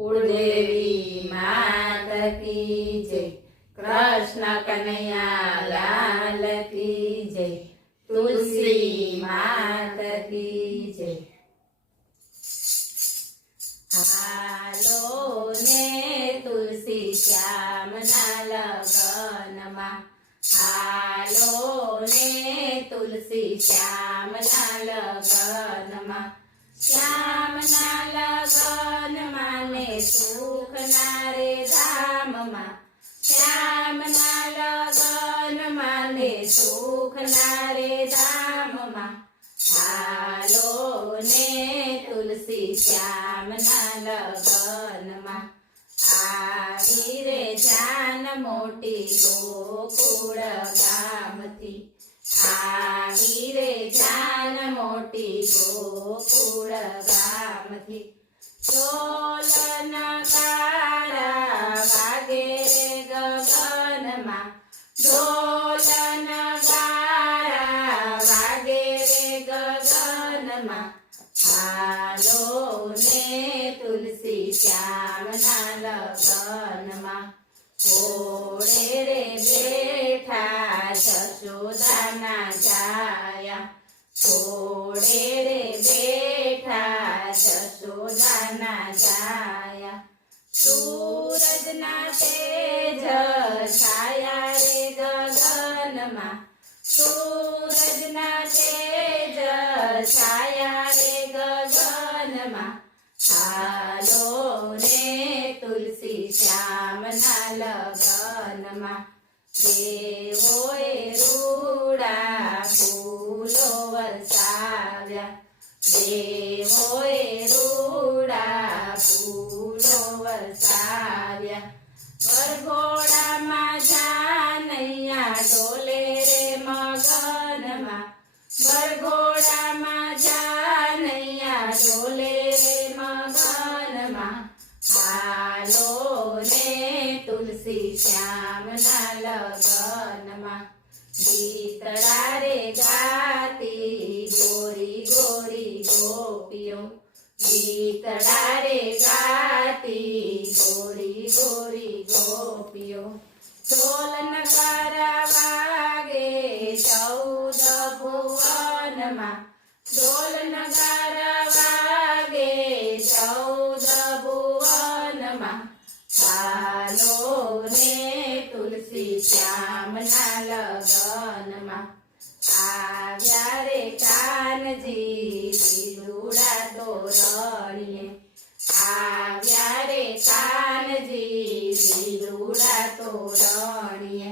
કુળદેવી માત કી જય, કૃષ્ણ કનૈયા લાલ કી જય, તુલસી માત કી જય. હાલો ને તુલસી શ્યામના લગનમાં, હાલો ને તુલસી શ્યામના લગનમાં, શ્યામના લગનમાં ને સુખના રે ધામમાં, શ્યામના લગનમાં ને સુખના રે ધામમાં, હાલો ને તુલસી શ્યામના લગનમાં. આવી રે જાન મોટી ગોકુળ ગામથી, આવી રે જાન મોટી ગોકુળ ગામથી, ઢોલ નગારા વાગે રે ગગનમાં, ઢોલ નગારા વાગે રે ગગનમાં, હાલો ને તુલસી શ્યામના લગનમાં. ઘોડે રે બેઠા જશોદાના જાયા, ઘોડે રે બેઠા જશોદાના જાયા, સૂરજના તેજ છાયા રે ગગનમાં, સૂરજના તેજ છાયા રે ગગનમાં, હાલો ને તુલસી શ્યામના લગનમાં. દેવોએ રૂડા ફૂલો વરસાવ્યા, દેવોએ રૂડા ફૂલો વરસાવ્યા, વરઘોડામાં જાનૈયા ડોલે રે મગનમાં, વરઘોડામાં જાનૈયા ડોલે રે મગનમાં, હાલો ને તુલસી શ્યામના લગનમાં. ગીતડા રે ગાતી ગોરી ગોરી ગોપીઓ, ગીતડા રે ગાતી ગોરી ગોરી ગોપીઓ, ઢોલ નગારા વાગે 14 ભુવનમાં, ઢોલ નગારા વાગે 14 ભુવનમાં, હાલો ને તુલસી શ્યામના લગનમાં. આવ્યા રે કાનજી લીલુડા તોરણીએ, આવ્યા રે કાનજી લીલુડા તોરણીએ,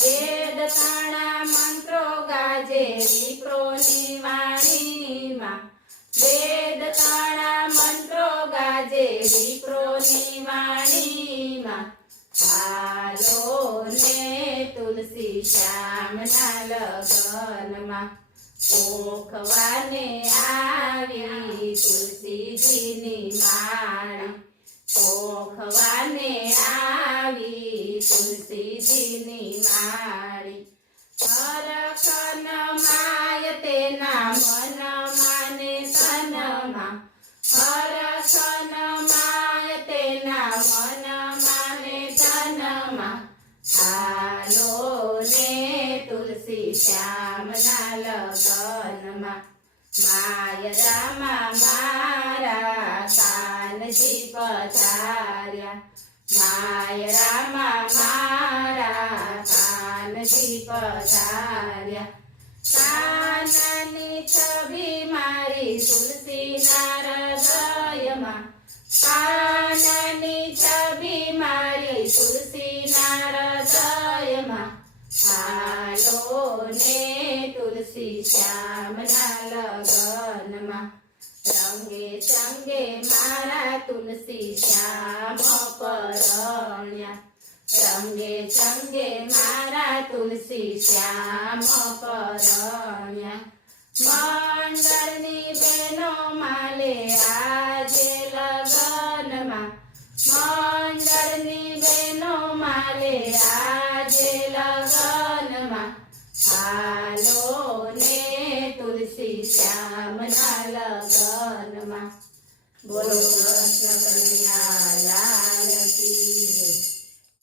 વેદ તાણા મંત્રો ગાજે વિપ્રોની વાણીમાં, વેદ તાણા મંત્રો ગાજે વિપ્રોની વાણીમાં, હાલો ને તુલસી શ્યામના લગનમાં. પોખવાને આવી તુલસીજીની માળી, પોખવાને આવી તુલસીજીની માળી, હરખન માય તેના મન માને તનમાં, હરખન માય તેના મન માને તનમાં, હાલો ને તુલસી શ્યામના લગનમાં. માય રામા મારા કાનજી પધાર્યા, માય રામા મારા કાનજી પધાર્યા, કાનની છબી મારી તુલસીના હૃદયમાં, કાનની છબી મારી તુલસીના હૃદયમાં, હાલો ને તુલસી શ્યામના લગનમાં. રંગે ચંગે મારા તુલસી શ્યામ પરણ્યા, રંગે ચંગે મારા તુલસી શ્યામ પરણ્યા, મંડળની બહેનો માલે આજે લગનમાં, મંડળની બહેનો માલે આજે લગનમાં, હાલો ને તુલસી શ્યામના લગનમાં. બોલો કૃષ્ણ કનૈયા લાલ